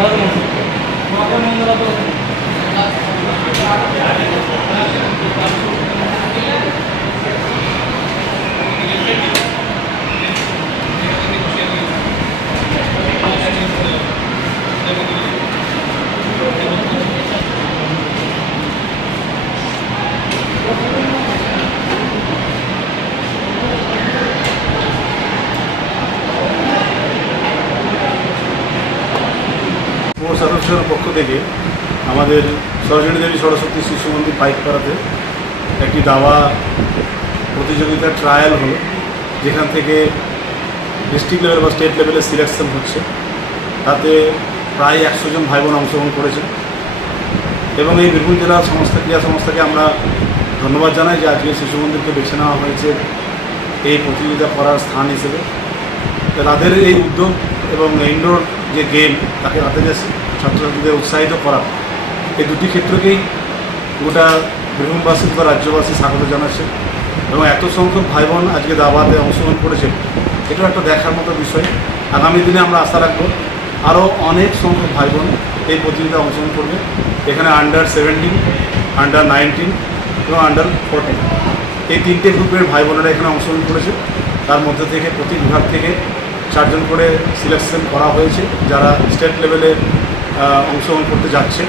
போதும் পৌর অ্যাসোসিয়েশনের পক্ষ থেকে আমাদের সরস্বতী দেবী সরস্বতী শিশু মন্দির পাইকপাড়াতে একটি দাবা প্রতিযোগিতার ট্রায়াল হলো, যেখান থেকে ডিস্ট্রিক্ট লেভেল বা স্টেট লেভেলে সিলেকশন হচ্ছে। তাতে প্রায় একশো জন ভাই বোন অংশগ্রহণ করেছে। এবং এই বীরভূম জেলার সংস্থা, ক্রীড়া সংস্থাকে আমরা ধন্যবাদ জানাই যে আজকে শিশু মন্দিরকে বেছে নেওয়া হয়েছে এই প্রতিযোগিতা করার স্থান হিসেবে। তাদের এই উদ্যোগ এবং ইনডোর যে গেম তাকে হাতে যে ছাত্রছাত্রীদের উৎসাহিত করা, এই দুটি ক্ষেত্রকেই গোটা বীরভূমবাসী বা রাজ্যবাসী স্বাগত জানাচ্ছে এবং এত সংখ্যক ভাই বোন আজকে দাবাতে অংশগ্রহণ করেছে, এটাও একটা দেখার মতো বিষয়। আগামী দিনে আমরা আশা রাখব আরও অনেক সংখ্যক ভাই বোন এই প্রতিযোগিতায় অংশগ্রহণ করবে। এখানে আন্ডার সেভেন্টিন আন্ডার নাইনটিন এবং আন্ডার ফোরটিন এই তিনটে গ্রুপের ভাই বোনেরা এখানে অংশগ্রহণ করেছে। তার মধ্যে থেকে প্রতি বিভাগ থেকে চারজন করে সিলেকশন করা হয়েছে, যারা স্টেট লেভেলে অংশগ্রহণ করতে যাচ্ছে।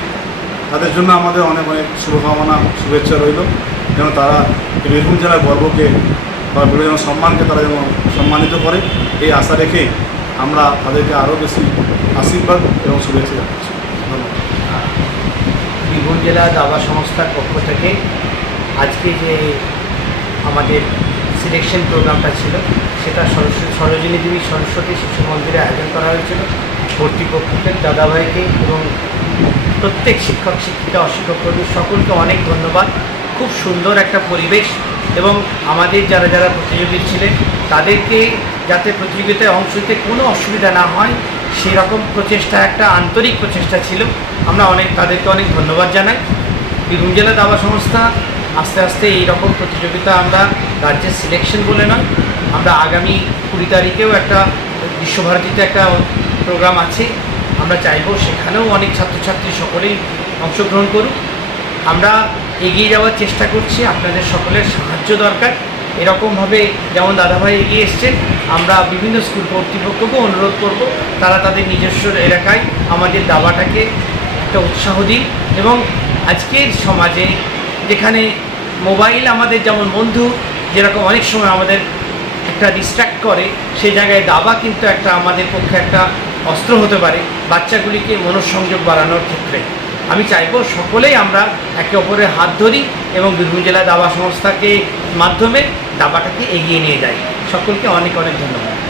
তাদের জন্য আমাদের অনেক অনেক শুভকামনা, শুভেচ্ছা রইল। যেন তারা বীরভূম জেলার গর্বকে বা বিভিন্ন সম্মানকে তারা যেন সম্মানিত করে। এই আশা রেখে আমরা তাদেরকে আরও বেশি আশীর্বাদ এবং শুভেচ্ছা জানাচ্ছি। ধন্যবাদ। বীরভূম জেলা দাবা সংস্থার পক্ষ থেকে আজকে যে আমাদের সিলেকশন প্রোগ্রামটা ছিল, সেটা সরস্বতী সরোজিনী দেবী সরস্বতী শিশু মন্দিরে আয়োজন করা হয়েছিল। কর্তৃপক্ষকে দাদাভাইকে এবং প্রত্যেক শিক্ষক, শিক্ষিকা অশিক্ষক কর্মী সকলকে অনেক ধন্যবাদ। খুব সুন্দর একটা পরিবেশ এবং আমাদের যারা যারা প্রতিযোগী ছিলেন, তাদেরকে যাতে প্রতিযোগিতায় অংশ নিতে কোনো অসুবিধা না হয়, সেরকম প্রচেষ্টা, একটা আন্তরিক প্রচেষ্টা ছিল। আমরা অনেক, তাদেরকে অনেক ধন্যবাদ জানাই। বীরভূম জেলা দাবা সংস্থা আস্তে আস্তে এই রকম প্রতিযোগিতা আমরা রাজ্যের সিলেকশন বলে নয়, আমরা আগামী কুড়ি তারিখেও একটা বিশ্বভারতীতে একটা প্রোগ্রাম আছে। আমরা চাইব সেখানেও অনেক ছাত্রছাত্রী সকলেই অংশগ্রহণ করুক। আমরা এগিয়ে যাওয়ার চেষ্টা করছি, আপনাদের সকলের সাহায্য দরকার। এরকমভাবে যেমন দাদাভাই এগিয়ে এসছেন, আমরা বিভিন্ন স্কুল কর্তৃপক্ষকেও অনুরোধ করব, তারা তাদের নিজস্ব এলাকায় আমাদের দাবাটাকে একটা উৎসাহ দিন এবং আজকের সমাজে যেখানে মোবাইল আমাদের যেমন বন্ধু, যেরকম অনেক সময় আমাদের একটা ডিস্ট্র্যাক্ট করে, সেই জায়গায় দাবা কিন্তু একটা আমাদের পক্ষে একটা অস্ত্র হতে পারে বাচ্চাগুলিকে মনঃসংযোগ বাড়ানোর ক্ষেত্রে। আমি চাইব সকলেই আমরা একে অপরের হাত ধরি এবং বীরভূম জেলা দাবা সংস্থাকে মাধ্যমে দাবাটাকে এগিয়ে নিয়ে যাই। সকলকে অনেক অনেক ধন্যবাদ।